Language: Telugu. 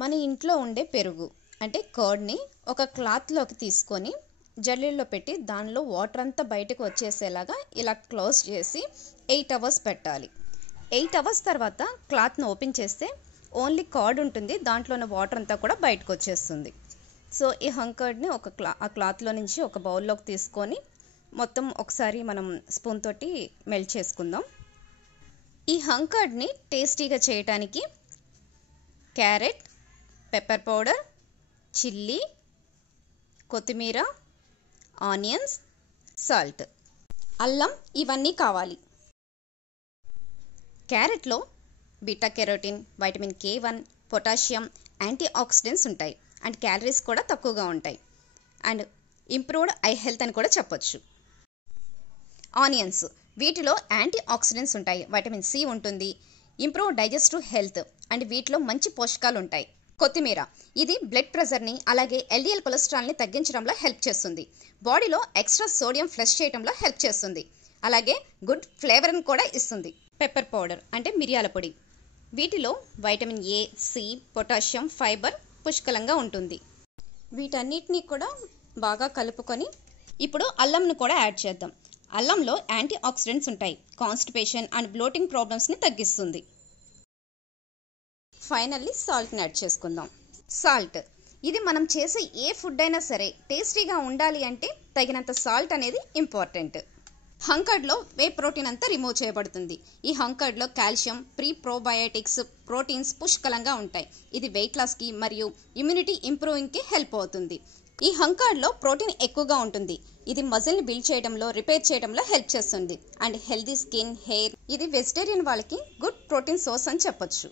మన ఇంట్లో ఉండే పెరుగు అంటే కర్డ్ని ఒక క్లాత్లోకి తీసుకొని జల్లెడలో పెట్టి దానిలో వాటర్ అంతా బయటకు వచ్చేసేలాగా ఇలా క్లోజ్ చేసి 8 అవర్స్ పెట్టాలి. 8 అవర్స్ తర్వాత క్లాత్ను ఓపెన్ చేస్తే ఓన్లీ కర్డ్ ఉంటుంది, దాంట్లో ఉన్న వాటర్ అంతా కూడా బయటకు వచ్చేస్తుంది. సో ఈ హంకర్డ్ని ఆ క్లాత్లో నుంచి ఒక బౌల్లోకి తీసుకొని మొత్తం ఒకసారి మనం స్పూన్ తోటి మెల్ట్ చేసుకుందాం. ఈ హంకర్డ్ని టేస్టీగా చేయడానికి క్యారెట్, పెప్పర్ పౌడర్, చిల్లీ, కొత్తిమీర, ఆనియన్స్, సాల్ట్, అల్లం ఇవన్నీ కావాలి. క్యారెట్లో beta carotene, vitamin K1, potassium, antioxidants ఉంటాయి అండ్ క్యాలరీస్ కూడా తక్కువగా ఉంటాయి అండ్ ఇంప్రూవ్డ్ ఐ హెల్త్ అని కూడా చెప్పొచ్చు. ఆనియన్స్, వీటిలో యాంటీ ఆక్సిడెంట్స్ ఉంటాయి, వైటమిన్ C ఉంటుంది, ఇంప్రూవ్ డైజెస్టివ్ హెల్త్ అండ్ వీటిలో మంచి పోషకాలు ఉంటాయి. కొత్తిమీర, ఇది బ్లడ్ ప్రెషర్ని అలాగే LDL కొలెస్ట్రాల్ని తగ్గించడంలో హెల్ప్ చేస్తుంది. బాడీలో ఎక్స్ట్రా సోడియం ఫ్లష్ చేయడంలో హెల్ప్ చేస్తుంది, అలాగే గుడ్ ఫ్లేవర్ని కూడా ఇస్తుంది. పెప్పర్ పౌడర్ అంటే మిరియాల పొడి, వీటిలో vitamin A, C, potassium, fibre పుష్కలంగా ఉంటుంది. వీటన్నిటిని కూడా బాగా కలుపుకొని ఇప్పుడు అల్లంను కూడా యాడ్ చేద్దాం. అల్లంలో యాంటీ ఆక్సిడెంట్స్ ఉంటాయి, కాన్స్టిపేషన్ అండ్ బ్లోటింగ్ ప్రాబ్లమ్స్ని తగ్గిస్తుంది. ఫైనల్లీ సాల్ట్ని యాడ్ చేసుకుందాం. సాల్ట్, ఇది మనం చేసే ఏ ఫుడ్ అయినా సరే టేస్టీగా ఉండాలి అంటే తగినంత సాల్ట్ అనేది ఇంపార్టెంట్. హంకర్డ్లో వే ప్రోటీన్ అంతా రిమూవ్ చేయబడుతుంది. ఈ హంకర్డ్లో కాల్షియం, ప్రోబయోటిక్స్, ప్రోటీన్స్ పుష్కలంగా ఉంటాయి. ఇది వెయిట్ లాస్కి మరియు ఇమ్యూనిటీ ఇంప్రూవింగ్కి హెల్ప్ అవుతుంది. ఈ హంకర్డ్లో ప్రోటీన్ ఎక్కువగా ఉంటుంది, ఇది మజిల్ని బిల్డ్ చేయడంలో, రిపేర్ చేయడంలో హెల్ప్ చేస్తుంది అండ్ హెల్దీ స్కిన్, హెయిర్. ఇది వెజిటేరియన్ వాళ్ళకి గుడ్ ప్రోటీన్ సోర్స్ అని చెప్పొచ్చు.